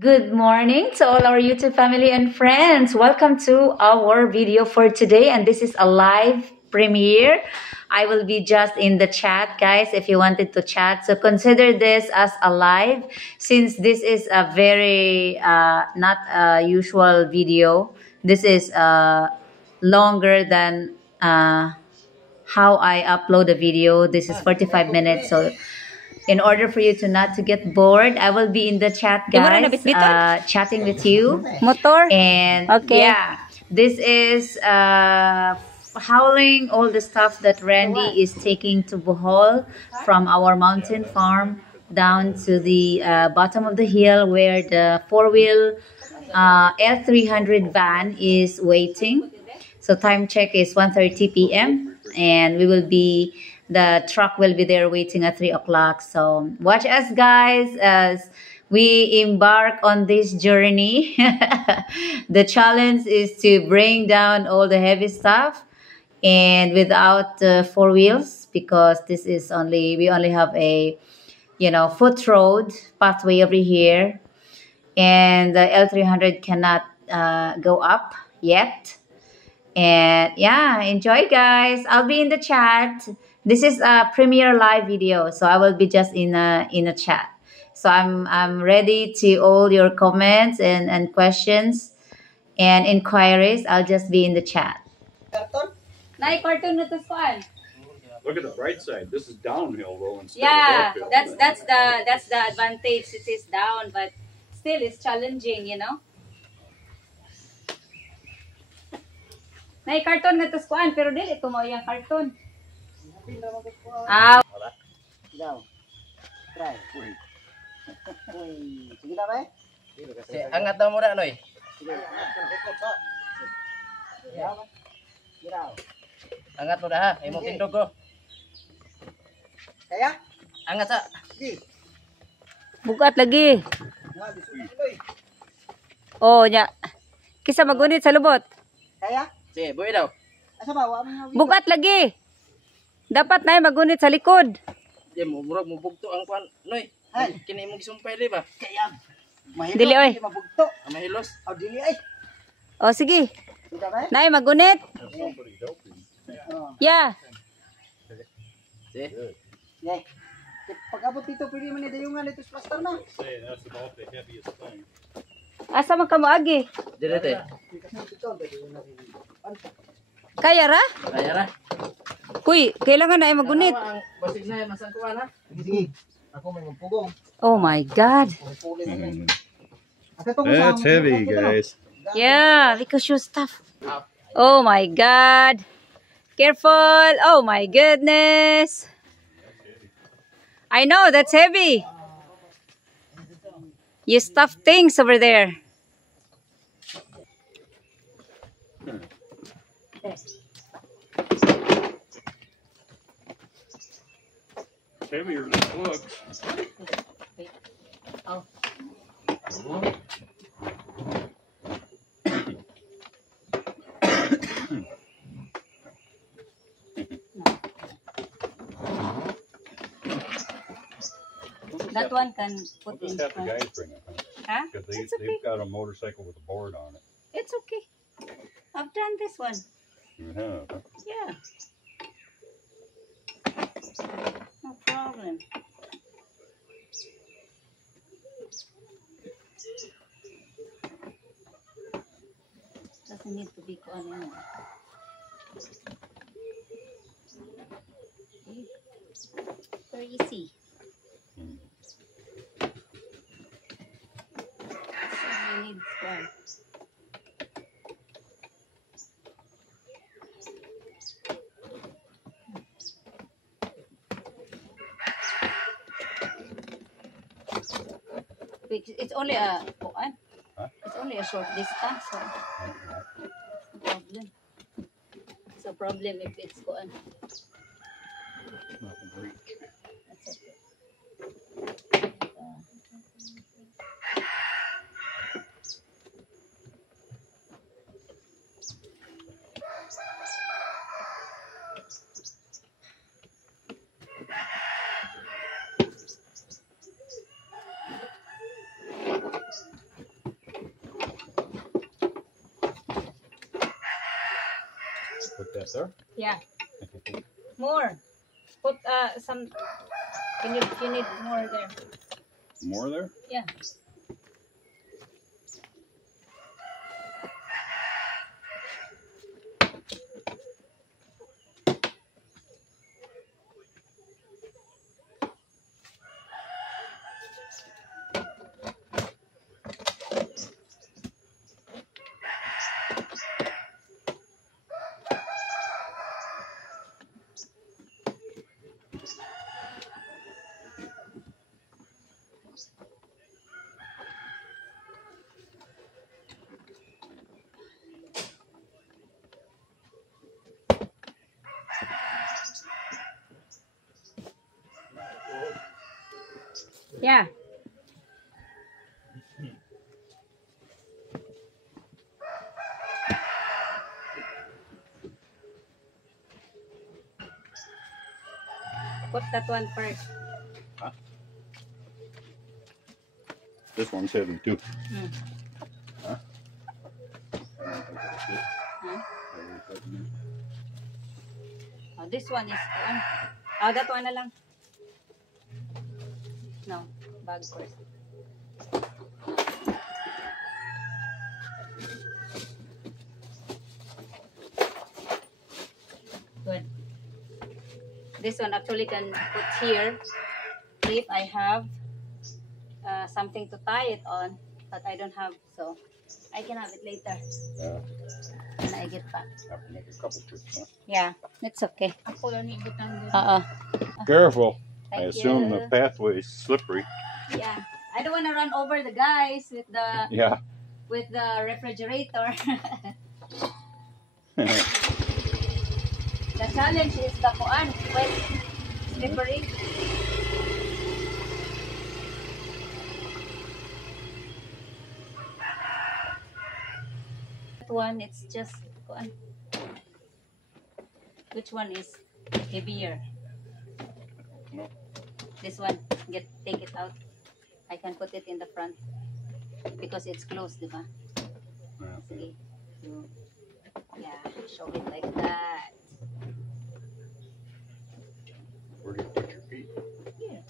Good morning to all our YouTube family and friends. Welcome to our video for today, and this is a live premiere. I will be just in the chat, guys, if you wanted to chat. So consider this as a live, since this is a very not a usual video. This is longer than how I upload a video. This is 45 minutes, so in order for you to not to get bored, I will be in the chat, guys, chatting with you. Motor? And Okay. yeah, this is hauling all the stuff that Randy is taking to Bohol from our mountain farm down to the bottom of the hill where the four-wheel L300 van is waiting. So time check is 1:30 p.m. and the truck will be there waiting at 3 o'clock. So watch us, guys, as we embark on this journey. The challenge is to bring down all the heavy stuff and without four wheels, because we only have a foot road pathway over here, and the L300 cannot go up yet. And yeah, enjoy, guys. I'll be in the chat. This is a premiere live video, so I will be just in a chat. So I'm ready to all your comments and questions and inquiries. I'll just be in the chat. Nai cartoon na to saan? Look at the bright side. This is downhill though instead Yeah, of uphill. that's the advantage. It is down, but still it's challenging, you know. Nai cartoon na to saan, pero dili ito mo yung cartoon. Ah, Daw. Try. Uy. Sige na ba? Angat daw muna, Noy. Sige. Ikot pa. Giraw. Angat mo na ha. Imong tindog ko. Kaya? Angat sa. Sige. bugat lagi. Nga, disuloy. Oh, nya. Kisa magunit sa lubot. Kaya? Sige, buhay daw. Asa ba? Wa man Bugat lagi. Dapat na magunit sa likod. Di mo murag mo bugto ang kwan, Noy. Ay. Kini imong gisumpay di ba? Kaya. Mahilo. Dili, oy. Di mabugto. Ang mahilos. Aw dili ay. Oh, sige. Sige ba? Nai magunit. Somebody helping. Oh. Yeah. Sige. Yay. Pag-abot dito, pwede man idayungan ito sa plaster na. Say that's about the heaviest thing. Asa man ka moagi? Dire te. Ito, idayungan natin. Kaya ra? Kaya ra. Kuy, kailangan na ay magunit. Ang basig na masang kuan ha. Sige, sige. Ako may magpugong. Oh my God. Puli na yan. That's heavy, guys. Yeah, because your stuff. Oh my God. Careful. Oh my goodness. I know, that's heavy. You stuff things over there. It's heavier than it looks. Oh. That one can We'll put in just have the front. guys bring it. Huh? Because It's okay. they've got a motorcycle with a board on it. It's okay. I've done this one. You have, huh? Yeah. No problem. Doesn't need to be on anymore. Very easy. So we need one. It's only a it's only a short distance, so no problem. It's a problem if it's going. Nothing to reach. That's okay. Put that there. Yeah. More. Put some. You need more there. More there? Yeah. Yeah. Put that one first. This one's heavy too. Mm. Huh? I don't think that's it. Huh? I really put it in. Oh, this one is one. Oh, that one na lang. No, bag first. Good. This one actually can put here if I have something to tie it on, but I don't have, so I can have it later Yeah, when I get back. have to make a couple trips, huh? Yeah, that's okay. Careful. I Thank assume you. the pathway is slippery. Yeah, I don't want to run over the guys with Yeah. the refrigerator. The challenge is the kuan, wet, slippery. That one, it's just kuan. Which one is heavier? No. This one, take it out. I can put it in the front because it's closed, diba? Sige. Yeah, show it like that. Where do you put your feet? Here.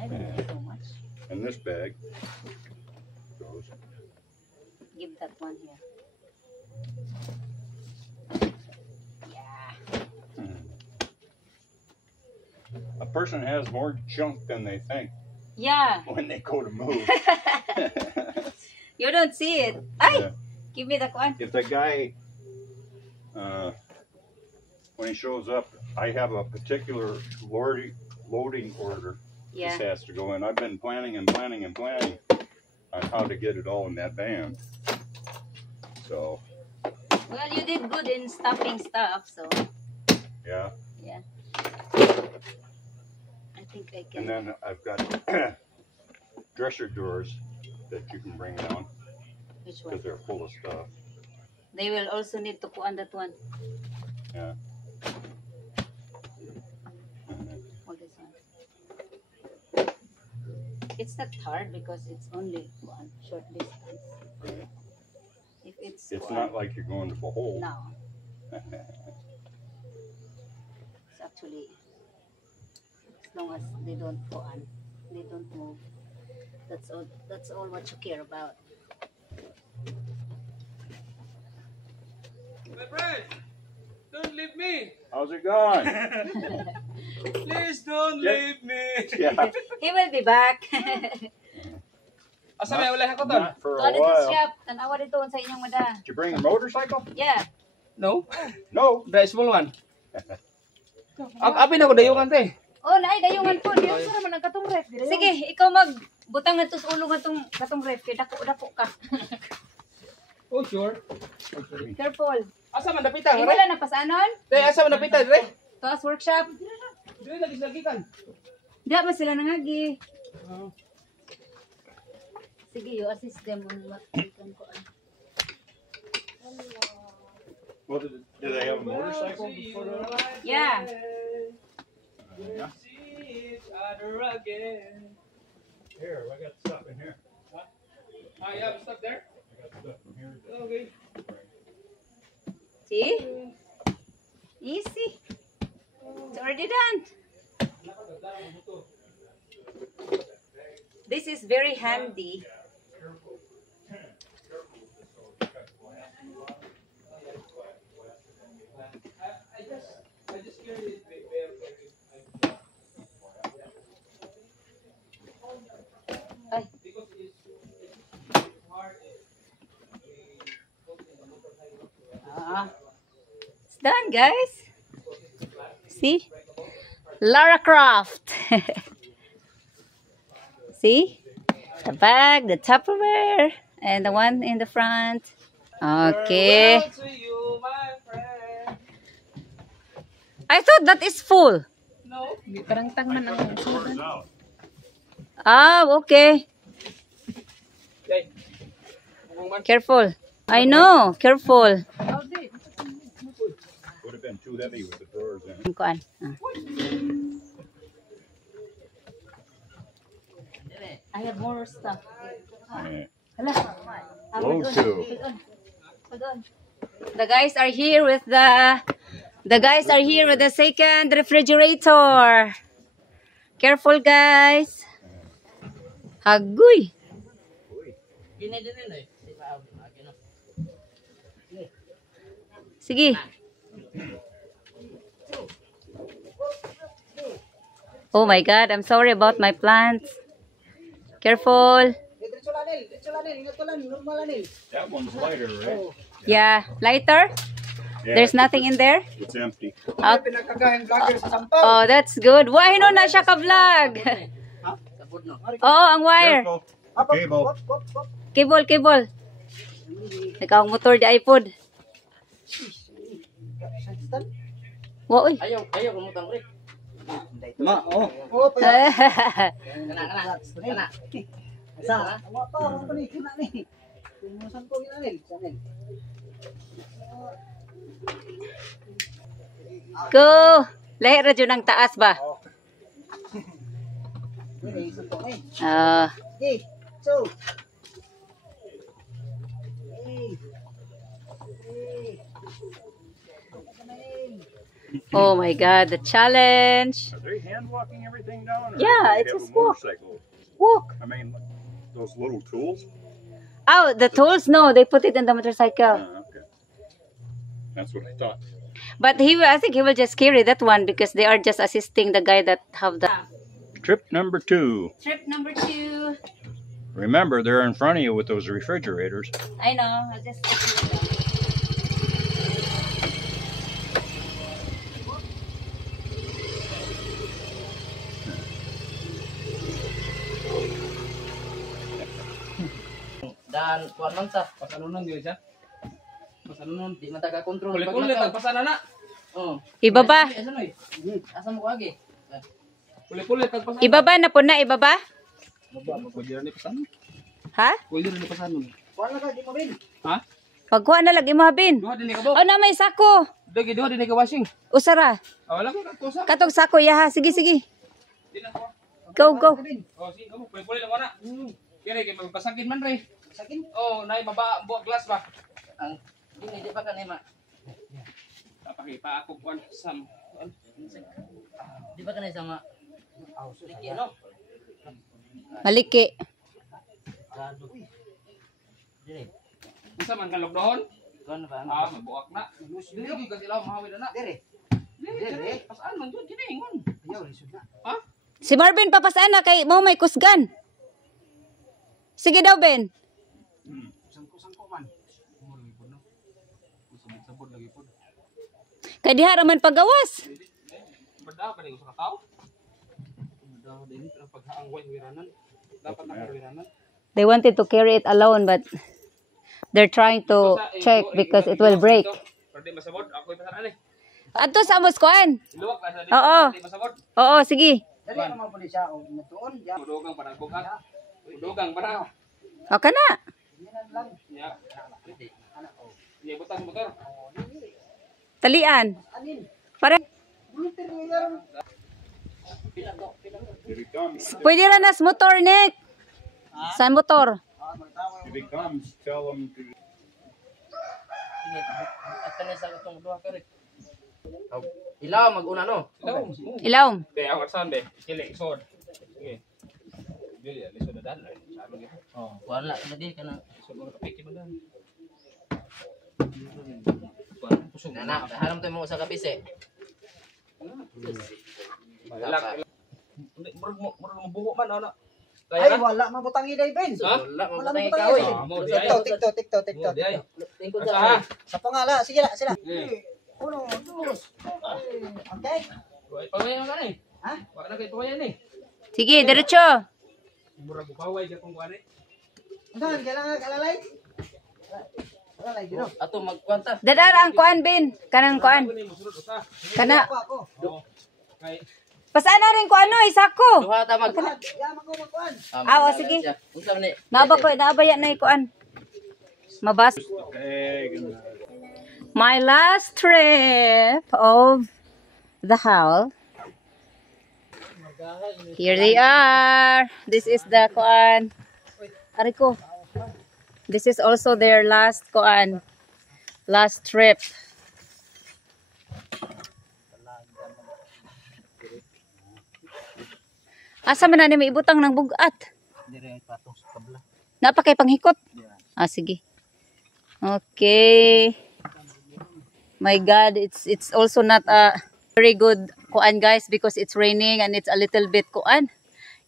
I don't need so much. And this bag goes. Give that one here. Yeah. A person has more junk than they think Yeah. when they go to move. You don't see it. Ay! Yeah. Give me that one. If the guy, when he shows up, I have a particular loading order. Yeah. This has to go in. I've been planning and planning and planning on how to get it all in that van. So, Well, you did good in stuffing stuff, so yeah. yeah. I think I And can. then I've got dresser drawers that you can bring down Which because one? they're full of stuff. They will also need to put on that one. Yeah. Hold this one. It's not hard because it's only one short distance. Right. If it's It's one- not like you're going to Behold. No. It's actually as long as they don't go on, they don't move. That's all. That's all what you care about. My friend, don't leave me. How's it going? Please don't Yeah. leave me. Yeah. He will be back. Asa may wala ako ton? Not for a Ano dito while. siya? Tanawa dito sa inyong mada. Did you bring a motorcycle? Yeah. No, No. the small one. Abi na ko dayukan te. Oh, naay dayungan po. Diyan sa naman ang katong ref. Sige, ikaw magbutang nga to sa ulo nga katong ref. Kaya dako ka. Oh sure. Careful. Asa man dapitan Ay, re? wala na pasanon. Te asa man dapitan re? Taas workshop. Dili lagi lagikan. Diya ba sila nangagi? Sige, you assist them on what you can go on. Well, did they have a motorcycle before that? Yeah. Yeah. See each other again. Here, I got stuff in here. Ah, you have stuff there? I got stuff in here. Okay. See? Easy. It's already done. This is very handy. Ay. It's done, guys. See? Lara Croft. See? The bag, the Tupperware, and the one in the front. Okay. Farewell to you, my friend. I thought that is full. No. Door's out. Ah, okay. Okay. Bumang man. Careful. I know. Careful. Would have been too heavy with the drawers in. Kuan. I have more stuff. Yeah. Hala. Go to. Hold on. The guys are here with the second refrigerator. Careful, guys. Hagoy. Sige. Oh my God, I'm sorry about my plants. Careful. Diretso lanil, ingat ko lang, normal lanil. That one's lighter, right? Yeah, lighter. Yeah, There's nothing in there. It's empty. Ay, pinagkagahing vlogger sa Sampaw. Oh, that's good. Why no na siya ka-vlog? Oo, ang wire. Careful. The cable. Cable, cable. Nagkaong motor di iPod. Wow, uy. Ayaw kumutang rin. Ma, oh, pa. Kana. Sa, awa pa, ano pa ni, kina ni. Tumusan ko lanil, sanil. Go. Lahi ra jud ang taas ba? Ini isip ko eh. Ah, Okay, so. Hey. oh my God, the challenge. Are they hand walking everything down? Or Yeah, do it's they a have walk. motorcycle? Walk. I mean, those little tools. Oh, the tools? No, they put it in the motorcycle. Okay. That's what I thought. But I think he will just carry that one because they are just assisting the guy that have the Trip number 2. trip number 2. Remember, they're in front of you with those refrigerators. I know. I'll just Dan kuan man sa pasanunon dili siya. Pasanunon di man taga kontrol. Kulit ang pasana na. Oh. ibaba. Asa noy? Asa mo agi? Kulit ang pasana. Ibaba na po na, ibaba. Pwede rin ni pasanon. Ha? Pwede rin ni pasanon. Kuan lang ka, di mo rin. Ha? Pagkuha na lang imabin. Duha din ni kabog. Oh, na may sako. Dagi duha din ni ka washing. Usara. Wala ko katusa. Katong sako yaha. Sige, sige. Di na ko. Go, go. Oh, sige mo. Pwede lang wala. Kire kay magpasakit man re. Sakin. Oh, nay baba buak glass ba? Ang ini di pa kanima. Papakipa ako kuan sam. Di ba kanay sama? Liki ano? Maliki. Dili. Unsa man kalog dohon? Kuan ba? Ah, mabuak na. Dili kasi law mahawid na. Dire. Dili. Pasaan man jud kini ingon. Ayaw, lisod na. Ha? Si Marvin papasaan na kay mo may kusgan. Sige daw, Ben. Sangko man. Sabot lagi pod. Kay diha ra man pagawas. Bada ba sa katao? Bada din ang paghaangway wiranan. Dapat na wiranan. They wanted to carry it alone but they're trying to check because it will break. Pwede masabot ako ipasan ani. Ato sa muskuan. Luwak na sa Oo. di masabot. Oo, sige. Dali naman po siya, o natuon, ya. Udogang parang bukat. Udogang parang. O ka na. Ya. Ya butang motor. Talian. Anin, Para buluntir mo yan. If it comes, pwede ra nas motor, Nick. Sa motor. if it comes, tell them to. Sige, at kanya sa itong duha ka rin. Ilaw, mag-una no? Ilaw. Kaya ang arsan be, kili isod. Sige. Dili, lisod na dan. Oh, wala na di ka na. Isod mo kapiki mo dan. Pusog Nana, haram tayo mo sa kapise. Malak. Murag mo buho man ano. Ay, Kaya na. wala mabutang iday, Ben. Ha? Wala, Wala mabutang mabutang ikaw eh. iday. Mo di ay. Tiktok. Mo di ay. Tingkod Asa ka. ha? Sa pangala, sige na, sila. Eh. Uno, dos. Okay. Paway ka ni. Ha? Wa na kay paway ni. Sige, diretso. Murag mo paway ka kung kuan. Saan, kailangan alalay? Alalay, gino. Ato magkwanta. Dadara ang kuan, Ben. Kanang kuan. Ni mo sulod usa. Kana. Ako. Kay Pasaan na rin ko ano, isako. Duha ta mag. Yaman ko magkuhan. Ah, sige. Unsa man ni? Naabaya na ikuan. Mabas. My last trip of the howl. Here they are. This is the kuan. Ariko. This is also their last kuan. Last trip. Asa man na ni may ibutang ng bugat? Dire patong sa kabla. Napa kay panghikot? Ah, sige. Okay. My God, it's also not a very good kuan guys because it's raining and it's a little bit kuan.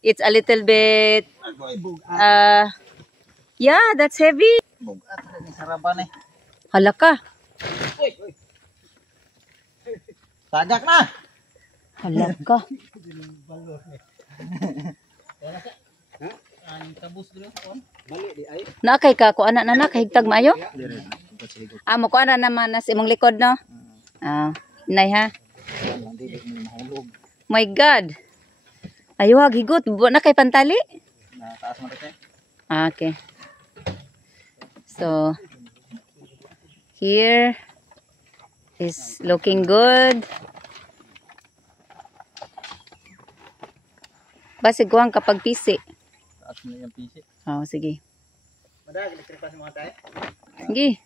It's a little bit yeah, that's heavy. Bugat rin ni saraban eh. Hala ka. Tagak na. Hala ka. Ang tabus dito kon. Bali di ay. Na kay ka kuan na kahigtag maayo? Ah, mo kuan na naman na sa imong likod no. Ah, inay ha. Dili mo mahulog. My God. Ayuhag higot, buwa na kay pantali. Na taas mo rin. Ah, okay. So, here is looking good. Basi guwang kapag pisi. Taas mo yung PC. Oh, sige. Madag electric pa si mga tayo. Sige.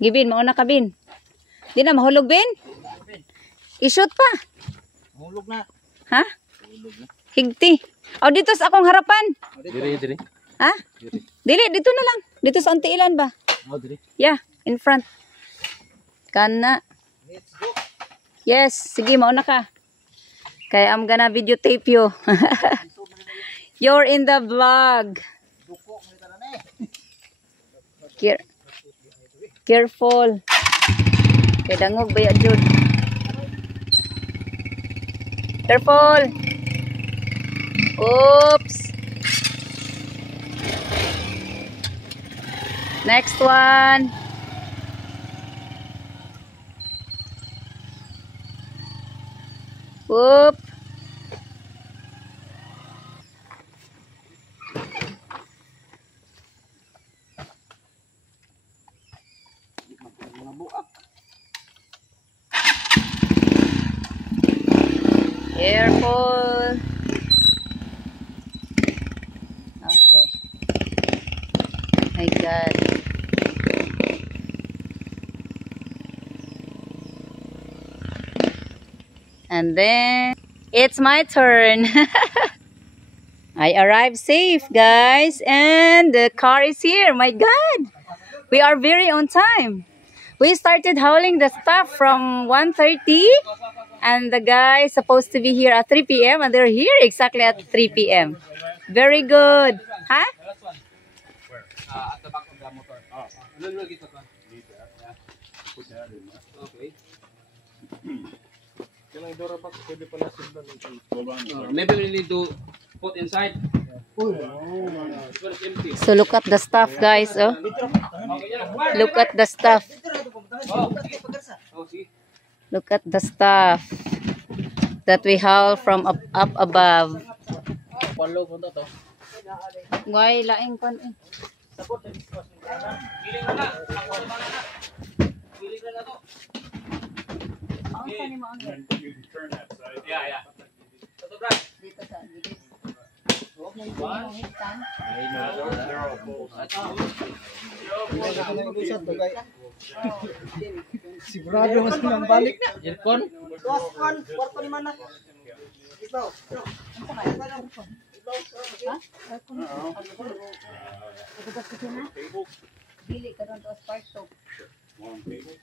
Gibin, mauna ka, Bin. Di na mahulog, Bin? I-shoot pa. Mahulog na. Ha? Higti. O, dito sa akong harapan. Dire. Ha? Dili, dito na lang. Dito sa unti ilan ba? Oh, dire. Yeah, in front. Kana. Let's go. Yes, sige, mauna ka. Kaya I'm gonna videotape you. You're in the vlog. Duko mo ito na eh. Careful. Kaya dangog ba ya, Jude? Careful. Oops. Next one. Whoop. Careful. Okay. My God. And then it's my turn. I arrived safe, guys, and the car is here. My God, we are very on time. We started hauling the stuff from 1:30, and the guy is supposed to be here at 3 p.m. and they're here exactly at 3 p.m. Very good, huh? at the back of the motor. Oh. Ano gito ka? Put that in there. Okay. Yung door box pwede pala sundan ito. Hold on a second. Maybe we need to put inside. This one is empty. So look at the stuff, guys. Oh, look at the stuff. Oh, see? Look at the stuff that we haul from up above. Palo ko to. Guay, laing pan eh. Piling na na. Ako na na. Piling na na to. You can turn that side. Yeah. Ito, Brad. Dito sa gilid. They're all full. Sigurado mas nang balik na. Aircon. Tuas kan, kwarto ni mana? Ito. Dili ka ron to sparto. Long cable.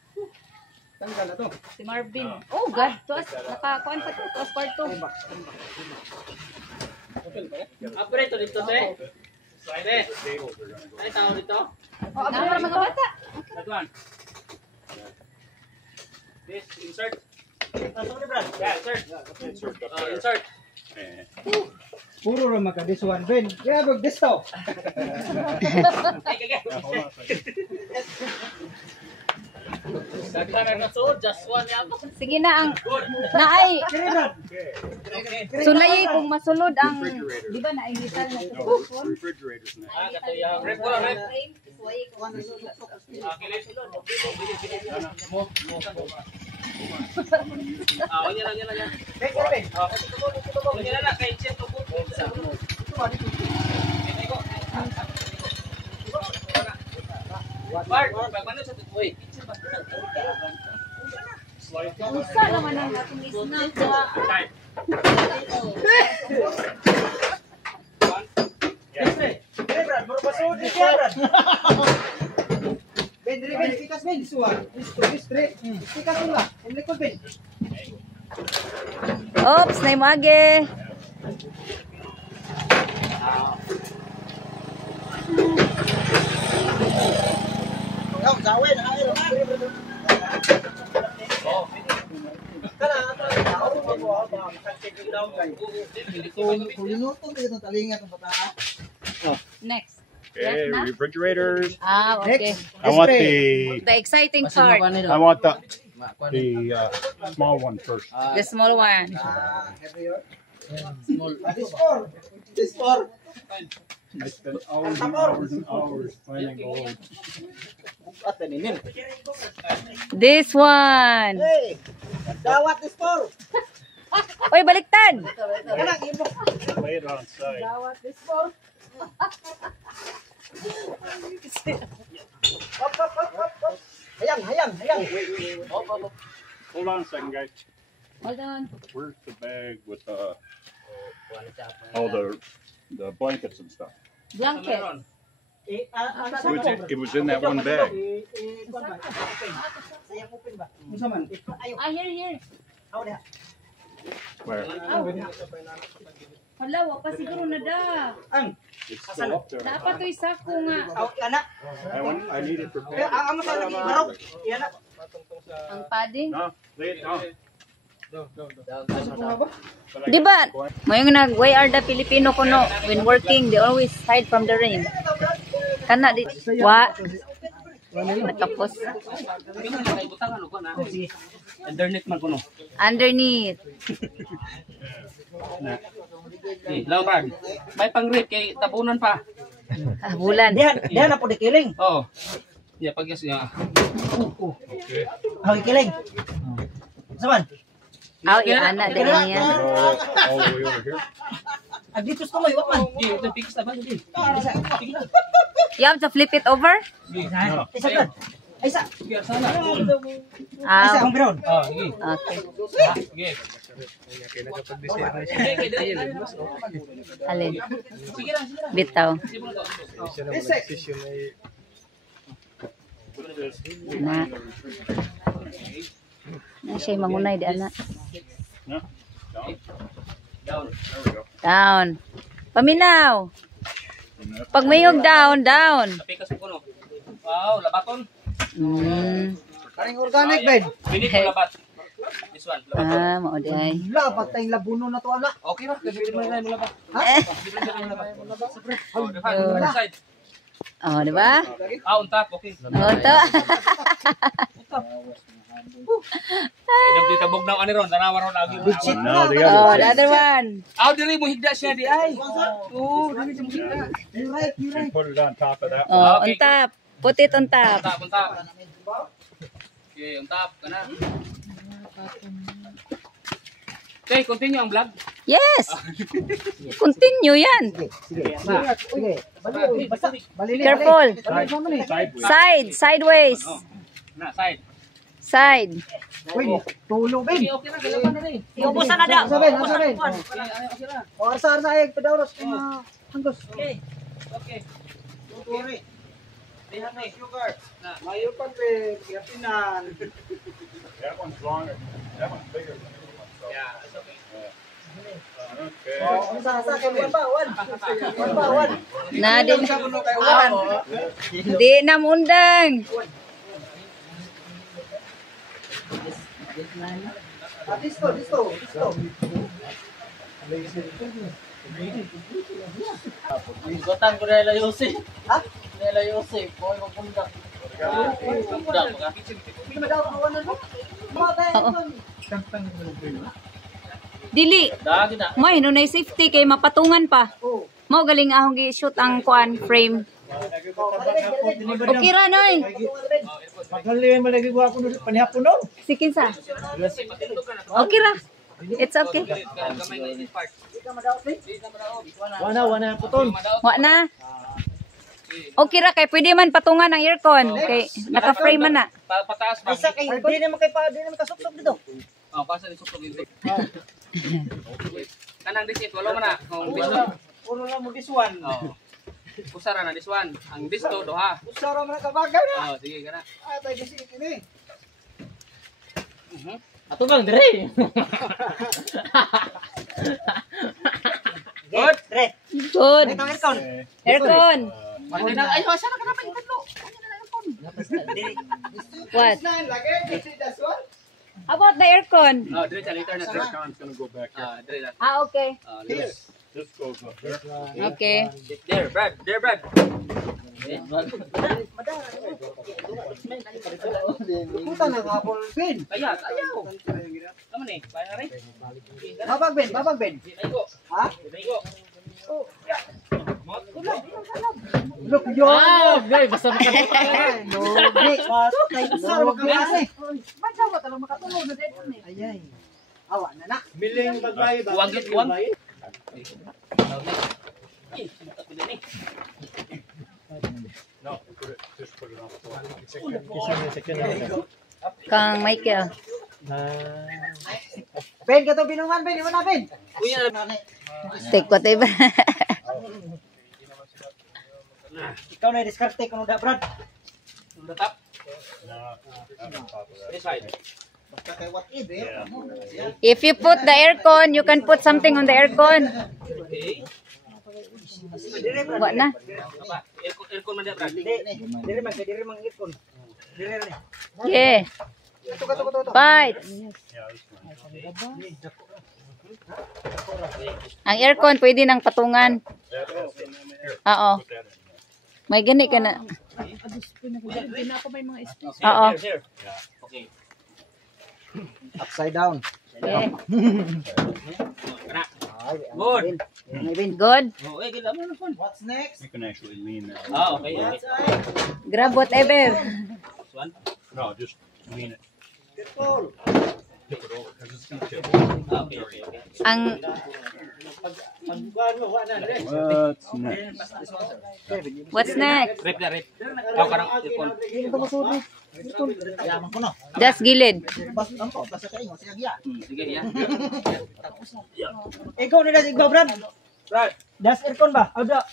Tanggal na to. Si Marvin. Oh God, nakakuan pa to sparto. Operator dito, te. Pwede. Ay, tao dito. Oh, para mga bata. That one. This, insert. Asa ni Brad? Yeah, insert. Insert up Oh, there. insert. Eh, Puro ra maka this one Ben. Kaya bag this to. Okay. hold on a second. Daghan na to, just one yan. Sige na ang naay. Kaya Brad. Sulay kung masulod ang Refrigerator. di ba naingitan na to. No, refrigerators now. Ah, kato yung rep ko lang, rep. Ah, yan lang. Ben, kaya Ben. Oh, yan na, kay Chen to po. Bart, pagmano sa tutoy. Usa naman ang ating isnat sa Kaya Brad, muro pa sud ni kaya Brad. Ben, dire Ben, ikas Ben, this one. This straight. Ikas lang. Ang likod Ben. Oops, naimage. Yaw, zawin, ay ra. Kana ata tao mo ba check down kay. Kung minuto dito talingat ang bata. next. Okay, Yes, na? refrigerators. Ah, okay. I want the The exciting part. small one first. The small one. Heavy yun. This four. I spent hours and hours and hours finding gold. At ninin. This one. Hey, dawat this four. Oy, baliktad. Kana imo. Lay it on side. Hop. Hayang. Hold on a second, guys. Hold on. Where's the bag with all the blankets and stuff? Blanket. It was in that one bag. Ah, here. Where? Hala, wa pa siguro na da. It's still up there. Dapat to isako nga. I need it for Ang padding. No, lay it down. Di ba? Mayong nag-way are the Filipino kuno when working, they always hide from the rain. Kana di wa. Tapos Internet man kuno. underneath. Lang Brad. May pang-rip kay tabunan pa. Bulan. Diyan na po dikiling. Oh. Ya pag yes ya. Ang kiling. Saman. Aw, ana din niya. All the way over here. Dito sa kamay, wag man. Di ito fix na ba di. You have to flip it over? Isa Brad. Isa. Biar sana. Isa Ah, ang brown. Oh, sige. okay. Sige. Alin? Bitaw. Na. Na siya mangunay di ana. No? Down. There we go. Down. Paminaw. Pag mayog down. Tapikas ko no. Wow, labaton. Karing organic, Ben. Binit mo labat. This one, labaton. Mao di ay. Lapat tayong labuno na to, ana. Okay ra, kasi mo na mo labat. Eh. Oh, di ba? Side. Oh, di ba? Ah, on top, okay. Oh, to. Nagtitabog na ani ron, tanawa ron agi. Now the Oh, other the other one. Aw diri mo higda siya di ay. Oh, diri mo higda. You're right. and put it on top of that. Oh, on top. Put it on top. Tap, on top. Okay, on top kana. Okay, continue ang vlog. Yes. Continue yan. Sige. Basta. Careful. Sideways. Side, sideways. Na, side. Side. Uy, tulo, Ben. Okay na, kailangan na rin. Iubusan na daw. Asa, Ben? Asa, Ben? Okay na. O, arsa ayag, pedauros. Hangos. Okay. Okay. Don't worry. Lihat nih. Sugar. Nah, Mayo pa, Ben. Yapinan. That one's longer. That one's bigger than this one. So. ya, it's okay. Okay. O, ang sasa kay one pa, one. One pa, one. Na din. Sa puno kay one. Di na mundang. Disto. Ikutan ko nila Yosef. Ha? Nila Yosef. Boy, magpunta. Punta mo ka. Hindi madaw ang kawanan mo. Mga tayo. Dili. Dagi na. May no na safety kay mapatungan pa. Oh. Mao galing ahong gi-shoot ang kuan frame. Okay ra noy. Magaling mo lagi ako no panihapon no. Sikin sa. Okay ra. It's okay. Wana puton. Wa na. Okay ra kay pwede man patungan ang aircon. Kay naka-frame man na. Pataas pa. Isa kay di naman kay pa, di naman kasok dito. Oh, pasa di suktok dito. Kanang disit, wala man na. Kung disto. Uno lang mo this one. Oh. Usara na this one. Ang disto doha. Usara man kabagay na. Oh, sige kana. Ay tayo disit ini. Ato bang dire. Good. Re. Good. Ito aircon. Aircon. Ay, asa na kana pa ikadlo. What? Lagi disit das one. How about the aircon? Oh, dire ta later na This dire. con's gonna go back Ah, dire na. Ah, okay. Here. This goes up there. Okay. There, Brad. There, Brad. Puta na kapol pin. Kaya, ayaw. Tama ni, kaya rin. Babag ben. Ay ko. Ha? Ay ko. Look yo. Ah, guys, basta makatulog. Logi. Patay sa klase. Ba't ba talaga makatulog na dito ni? Ayay. Awa na na. Miling bagay ba? Kuwag yun, kuwag. No, just put it on the floor. Kang Michael. Ben, kato binungan, Ben. Iwan na, Ben. Kuya, Take whatever. Ikaw na diskarte kung da, Brad. on the top. No, not on top of that. This side. Basta kay what if, eh. If you put the aircon, you can put something on the aircon. Okay. Wa na. Apa? Aircon man dia, Brad. Dire mang ikon. Dire ni. Yeah. Kato. Fight. Yeah, this one. Ang aircon pwede nang patungan. Oo. Put that in there. May gani ka na. Oo. Here. Okay. Upside down. Okay. Kana. Good. Good. Oh, eh, gila mo na phone. What's next? You can actually lean that. Ah, okay, okay. Grab whatever. This one. No, just lean it. Careful. Tip it over because it's gonna tip. Ah, okay, okay, okay. Ang What's next? what's next? Rip na, rip. Oh, karang aircon. Dili ka masud. Yaman ko no. Just gilid. Bas ampo, basta kay mo siya giya. Sige, ya. Ikaw nila sigba, Brad. Brad. Das aircon ba? Ada.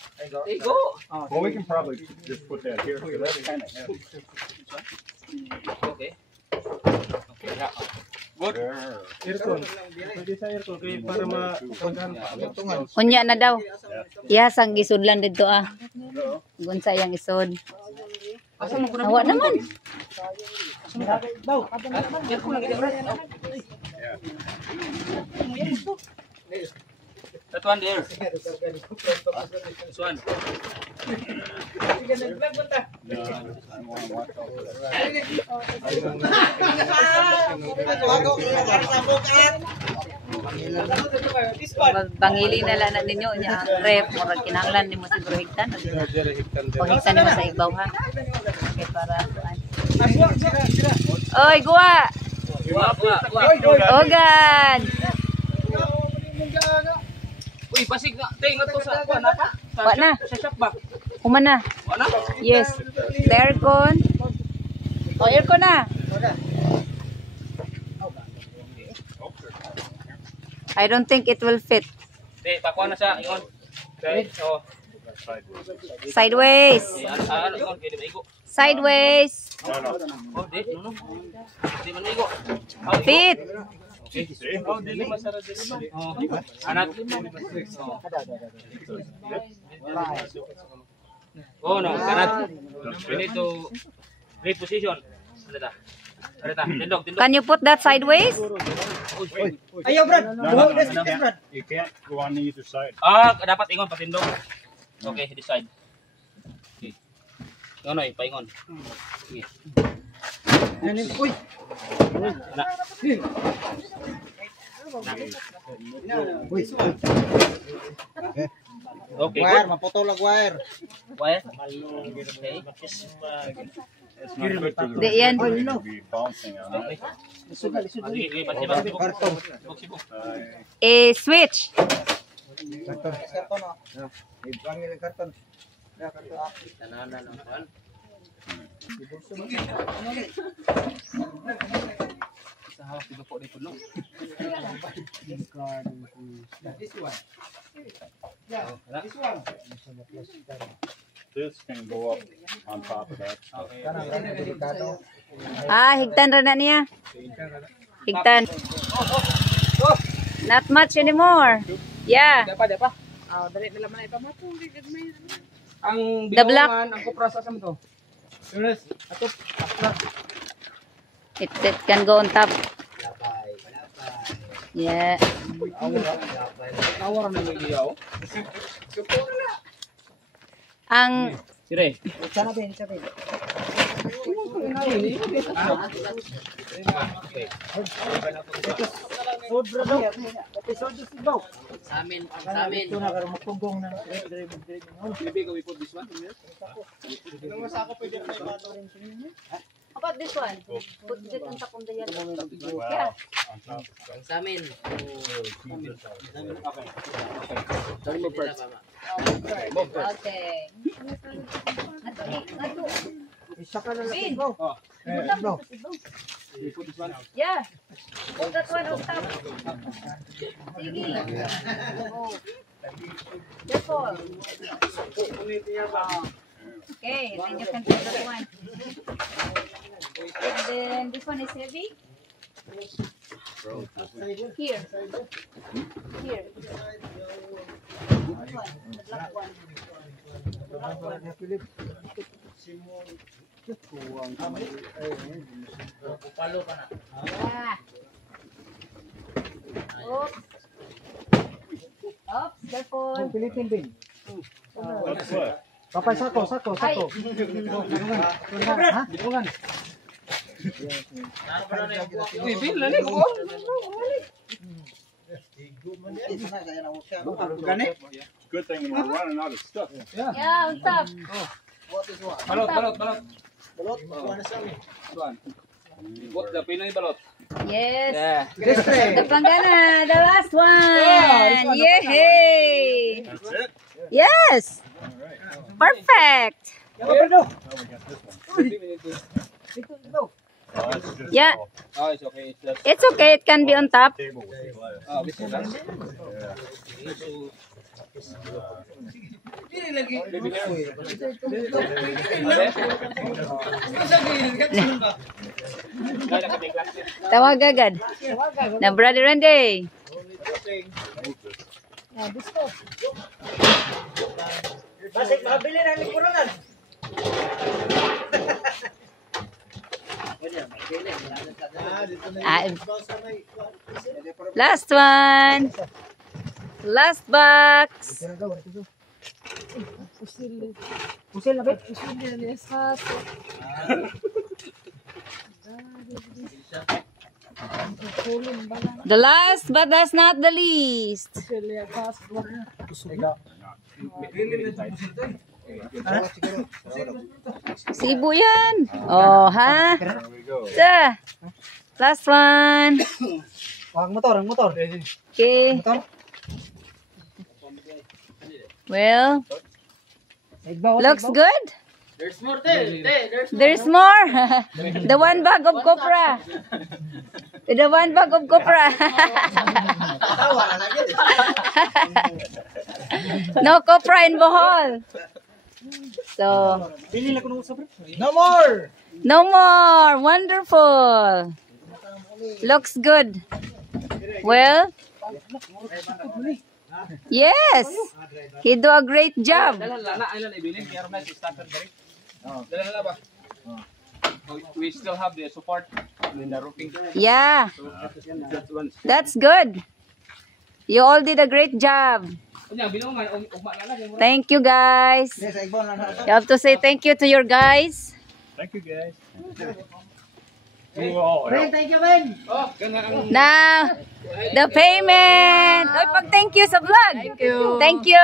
Hey, go. Well, we can probably just put that here. 'Cause that's kind of heavy. Okay. Okay, ya. Good. Aircon. Pwede sa aircon kaya para ma-tungan. Unya na daw. Iyasang gisudlan dito ah. Gunsa yang isod. Asa mo ko na? Awa naman. Daw. Aircon lagi dia, Brad. That one there. This one. No, I want to watch all of that. Bangili na lang na ninyo nya ang ref murag kinahanglan nimo siguro higtan. Panghigtan nimo sa ibaw ha. Okay para kuan. Oy, guwa. Wah. Ogan. Uy, pasig na. Tay, nga to sa kuan na pa. Wa na. Sa shop ba? Human na. Wa na? Yes. The aircon. Oh, aircon na. I don't think it will fit. Tay, pakuha na siya. Ingon. Tay, oh. Sideways. Ano, ingon. Kaya di ba igo? Sideways. Oh, di. No. Di man igo. Fit. Oh, dili masara dili ba? Oh. Anak. Oh, no. Kanat. We need to reposition. Ano ta? Ano ta? Tindog, tindog. Can you put that sideways? Ayaw, Brad. Buhok na si Brad. You can't go on either side. Ah, dapat ingon patindog. Okay, decide. Okay. Nonoy, paingon. Sige. Uy. Na. Uy. Okay, Wire, good. maputol ang wire. Wire. Okay. It's not good for the Di yan. refrigerator to be bouncing on it. Sige, sige, pati ba? Sibuk, sibuk. Switch. Karton na. Ibangin ang karton. Tananan ang kuan. Sa hawak dito po dito no. This can go up on top of that. Higtan ra na niya. Higtan. Not much anymore. Yeah. Dapa. Ah, dali nila man ito mato. Ang The black. bilongan, ang kuprasa sa mo to. Ato. It can go on top. Yeah. Awara na may iyaw. Ang Sire. Sana din, sana din. Food bro daw. Episode si Bow. Sa amin. Ito na karon magtugong na. Maybe go we put this one. How about this one? Put it on top of the yellow. Wow. On top. Sa amin. Okay. Nato. Isa ka na lang Bow. Bow. We put this one. Yeah. Put that one on top. Sige. Oh. Careful. Okay, then you can put that one. And then this one is heavy. Here. Here. This one, the black one. Palo pa na. Yeah. Oops. Oops, careful. Philippine din. What's what? Papay sako. Ay. Ha? Bilongan. Uy, bil na ni ko. Good thing we're running out of stuff. Yeah, on top. Balot. Balot, kuha na sa amin. Tuan. What the Pinoy balot? Yes. Yeah. Destre. The panggana, the last one. Yay! That's it? Yes. Perfect. Now we got this one. Oh, that's just Yeah. Oh, it's okay. It's just It's okay. It can be on top. table with the glass. this is that. Tawag agad. Na Brother Randy. Basig, makabili na ng likuran. Last one. Last box. Pusil na ba? The last but that's not the least. Sibo yan. Oh, ha? There we go. Sa. Last one. Ang motor. Okay. Motor. Well, looks good. There's more, there's There's more. The one bag of copra. The one bag of copra. No copra in Bohol. So, No more! no more. Wonderful. Looks good. Well, yes. He do a great job. Lana, ay lang ibilin. Kaya na started ba rin? Dala ba? We still have the support in the roofing. Yeah, So, that's one. that's good. You all did a great job. Kunya, bilungan, ugma na lang. Thank you, guys. Yes, Igbon na You have to say thank you to your guys. Thank you, guys. You all help. Thank you, Ben. Oh, ganyan ang... Now, the payment. Oy, pag thank you sa vlog. Thank you. Thank you.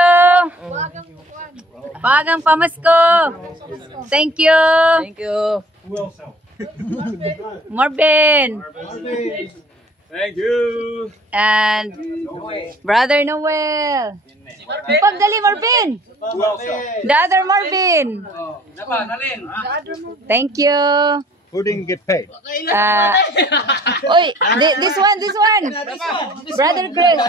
Pagang pamasko. Thank you. Thank you. Who else help? Marvin. Thank you. And Brother Noel. Pagdali, Marvin. Who else help? The other Marvin. Oh, napa, nalin. Thank you. Who didn't get paid? Oy, this one. Brother Chris.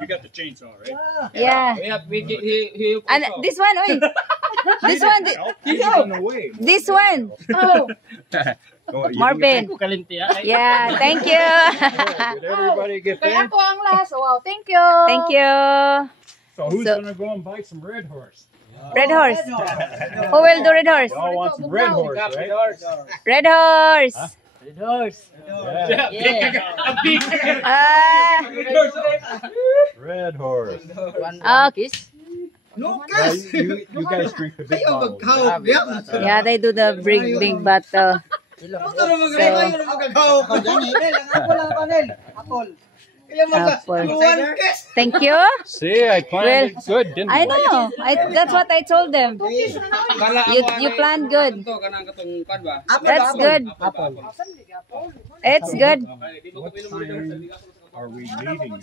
You got the chainsaw, right? Yeah. We have, he And this one, oy. This one. He's on the way. This one. Oh, Oh, you Marvin. Yeah, thank you. Did everybody get paid? Thank you. So who's So- gonna go and buy some Red Horse? Red horse. Who will do red horse? Y'all want some Red Horse, right? Red horse. Yeah. Ah, Red Horse. okay. Yeah, you guys drink the big bottle. Yeah, they do the big battle. Apple. Thank you. See, I planned it good, didn't I know. That's what I told them. You planned good. That's good. It's good. What time are we leaving?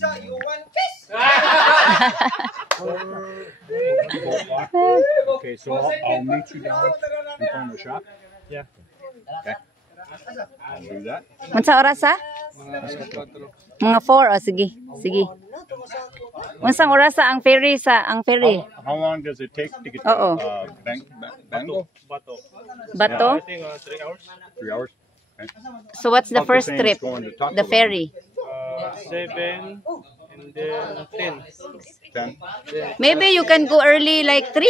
Okay, so I'll meet you down in front of the shop. Yeah. Okay. I'll do that. Unsa oras ha? Mga 4 o sige. Sige. Unsang oras ang ferry ang ferry? How long does it take to get Oo. to Bango? Bato? 3 hours. Okay. So what's the Uncle first Sam's trip? going to Taco The Bell. ferry. 7 and then 10. 10. Maybe you can go early like 3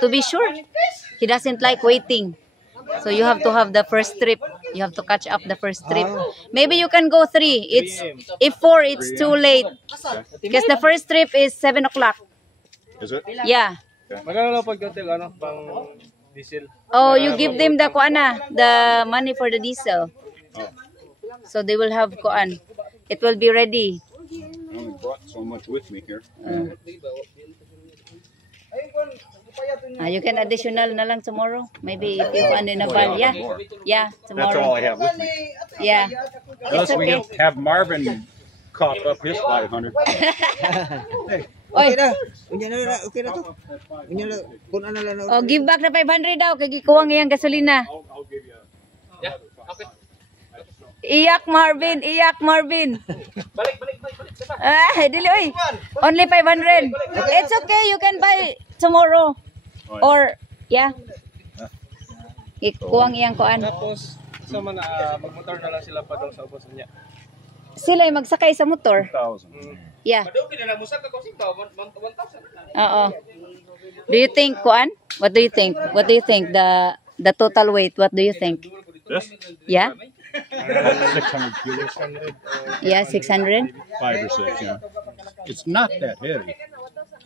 to be sure. He doesn't like waiting. So you have to have the first trip. You have to catch up the first trip. Maybe you can go 3. It's if 4 it's too late. Because the first trip is 7 o'clock. Is it? Yeah. Magkano lang pag hotel, ano, pang diesel? Oh, you give them the kuana, the money for the diesel. Oh. So they will have kuan. It will be ready. I only brought so much with me here. You can additional na lang tomorrow. Maybe if you want in a van. Yeah. Yeah, That's all tomorrow. I have with me. Yeah. Unless we okay. have Marvin cough up his 500. Oy, Okay na to. Kung ano lang. oh, give back na 500 daw kay gikuwang iyang gasolina. Iyak Marvin, iyak Marvin. Dili oy. Only 500. It's okay, you can buy tomorrow. Or yeah. Ikuwang iyang kuan. Tapos, sa man magmotor na lang sila pa doon sa ubos niya. Sila ay magsakay sa motor. 1,000. Yeah. Madugin na lang mo sa kakosing ba? 1,000. Oo. Do you think kuan? What do you think? What do you think the total weight? What do you think? This? Yeah? 600 kilos. Yeah, 600. 5 or 6, yeah. It's not that heavy.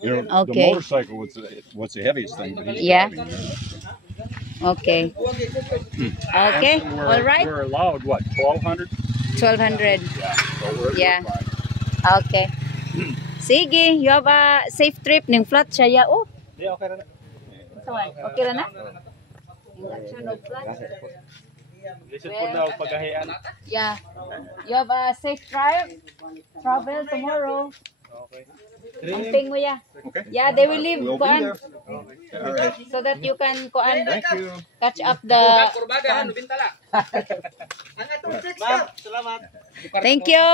You know, Okay. the motorcycle was the heaviest thing. But he's Yeah. driving, Okay. Okay. All right. We're allowed, what, 1,200? 1,200. So we're Yeah. fine. Okay. Sige, you have a safe trip ning flat siya ya. Oh, Yeah, okay na. okay ra na? Lisod po na ang paghahian. Yeah. You have a safe drive. Travel tomorrow. Okay. Amping mo ya. Okay. Yeah, they will leave We'll be kuan there. All right. so that you can kuan Thank you. catch up the. Kurbada, nubintala. Ang atong chicks ka. Salamat. Thank you.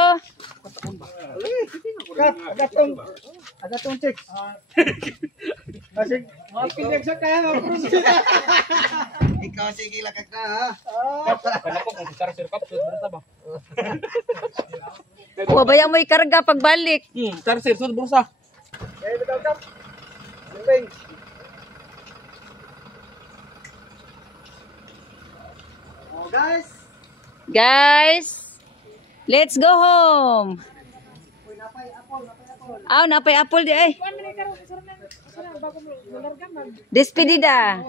Agatong chicks. Kasi, mapinig sa kaya. Ikaw sige lakag ka ha. Kana po kung sir kap bursa ba? O bayang mo ikarga pagbalik. Sir bursa. Kaya bitaw kap. Bing. Oh Guys, let's go home. Napay apple di ay. Despedida.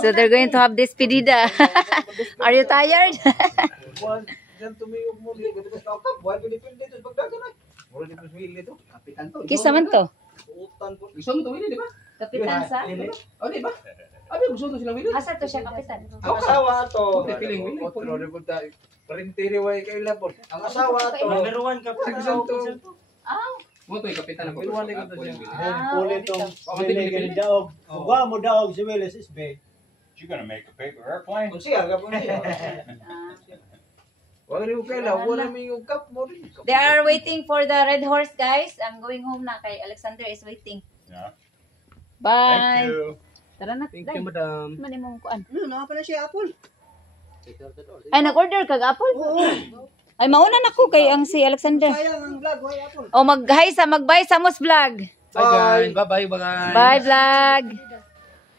So they're going to have despedida. Are you tired? Diyan tumiyog mo dito bitaw kap. Buwan ko dipindi dito pagdagan ay. Wala dito swili to. Kapitan to. Kisa man to? Utan po. Gusto mo to di ba? Kapitan sa? Oh, di ba? Abi gusto to sila Willie. Asa to siya kapitan? Ang asawa to. Piling Willie. Otro de punta. Parintiri way kay labor. Ang asawa to. Number 1 ka pa. Mo to kapitan ako. Piluan ko to siya. Puli tong Willie daog. Uga mo daog si Willis is big. You gonna make a paper airplane? Kung siya ka po niya. Wala rin kay la, wala mi yung cup mo rin. They are waiting for the red horse, guys. I'm going home na kay Alexander is waiting. Yeah. Bye. Thank you. Tara na. Thank you, madam. Mani mong kuan. Ano na pala siya apple? Ay, nag-order kag apple? Ay, mauna na ko kay ang si Alexander. Sayang ang vlog, way apple. O mag-bye sa Mos Vlog. Bye guys. Bye bye. Bye vlog.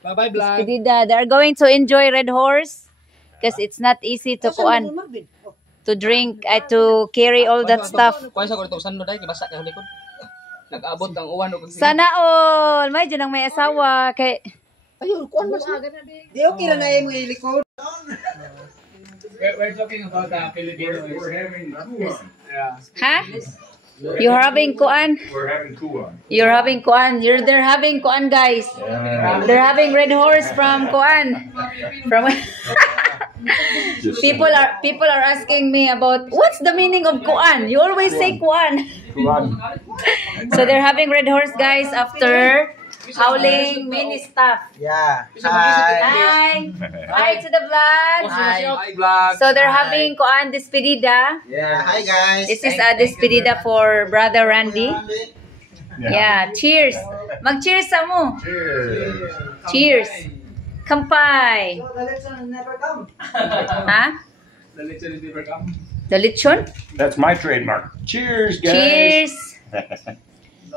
Bye bye vlog. Despedida. They are going to enjoy red horse because it's not easy to kuan, to drink, to carry all that stuff. Kuha sa ko itong sando dai basa ka likod. Nag-abot ang uwan og Sana all may dyan ang may asawa kay Ayun, kuan mas. Di okay na na yung ilikod. We're talking about Filipino. We're having kuwan. ha? You're having kuan? We're having kuwan. You're having kuan. They're having kuan, guys. They're having red horse from kuan. From people are asking me about what's the meaning of kuan. You always say kuan. Kuwan. So they're having red horse, guys, after howling many stuff. Yeah. Hi. Hi to the vlog. Hi vlog. So they're having kuan despedida. Yeah. Hi guys. This is a despedida for Brother Randy. Yeah, cheers. Mag-cheers sa mo. Cheers. Cheers. Kampai. So, the election never come. Ha? The lechon is never come. The lechon? That's my trademark. Cheers, guys. Cheers.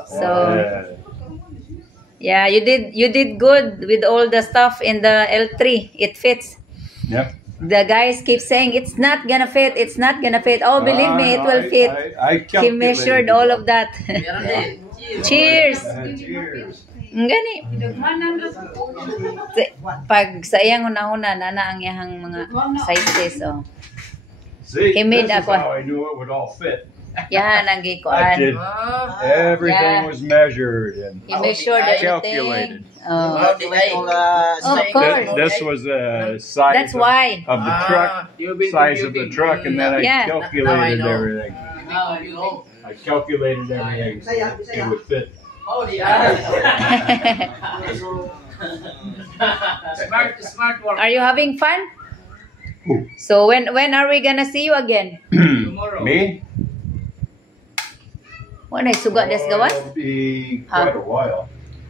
So, yeah, you did good with all the stuff in the L3. It fits. Yep. The guys keep saying it's not gonna fit. It's not gonna fit. Oh, believe me, it will fit. I He measured all of that. Cheers. Cheers. Gani. Pag sa iyang hunahuna nana ang iyang mga sizes, oh. See, He made this is that one. how I knew it would all fit. Yan ang I gikuan. did. Everything Yeah. was measured and He measured calculated. everything. Oh. Of Th- course. This was the size That's why. of the truck, You've been size of the computing. truck, and then I Yeah. calculated Now I know. everything. Now you know. I calculated everything so it would fit. Oh, smart work. Are you having fun? Who? So when are we gonna see you again? Tomorrow. Me? When I sugat des gawas? It'll be quite a while.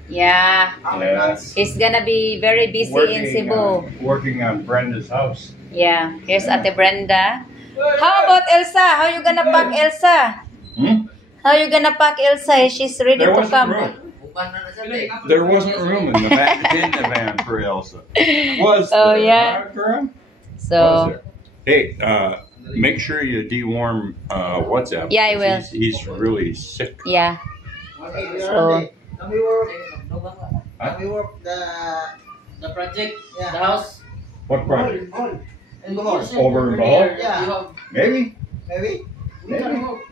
Yeah. Yeah. He's gonna be very busy in Cebu. Working on Brenda's house. Yeah. Here's Ate Brenda. How about Elsa? How you gonna pack Elsa? Hmm? How you gonna pack Elsa? She's ready There to wasn't come. room. There wasn't room in the van for Elsa. Was Oh, there yeah. not room? Was So there? Hey, make sure you deworm WhatsApp. Yeah, I will. He's really sick. yeah. So We work The project, Yeah. the house. What project? in Bohol. Over in Bohol? Yeah. Maybe. Maybe.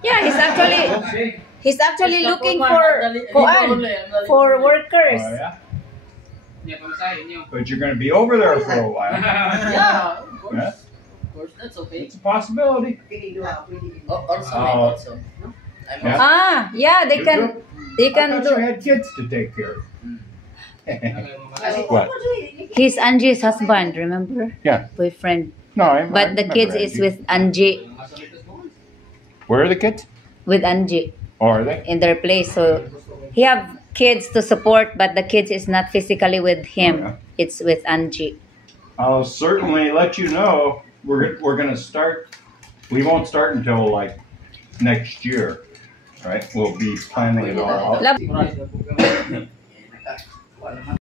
yeah, he's actually looking for kuan for workers. Oh, yeah. Yeah, pamasahin niyo. But you're going to be over there for a while. Yeah, of course. Yeah. Of course, that's okay. It's a possibility. Also, Oh. also. Yeah. Ah, yeah, they can You I can thought do. you had kids to take care of. What? He's Angie's husband, remember? Yeah. Boyfriend. No, I But the remember kids is Angie. with Angie. Where are the kids? With Angie Oh, are they? in their place. So he have kids to support, but the kids is not physically with him. Okay. It's with Angie. I'll certainly let you know. We're gonna start. We won't start until like next year, right? We'll be planning it all out. Love.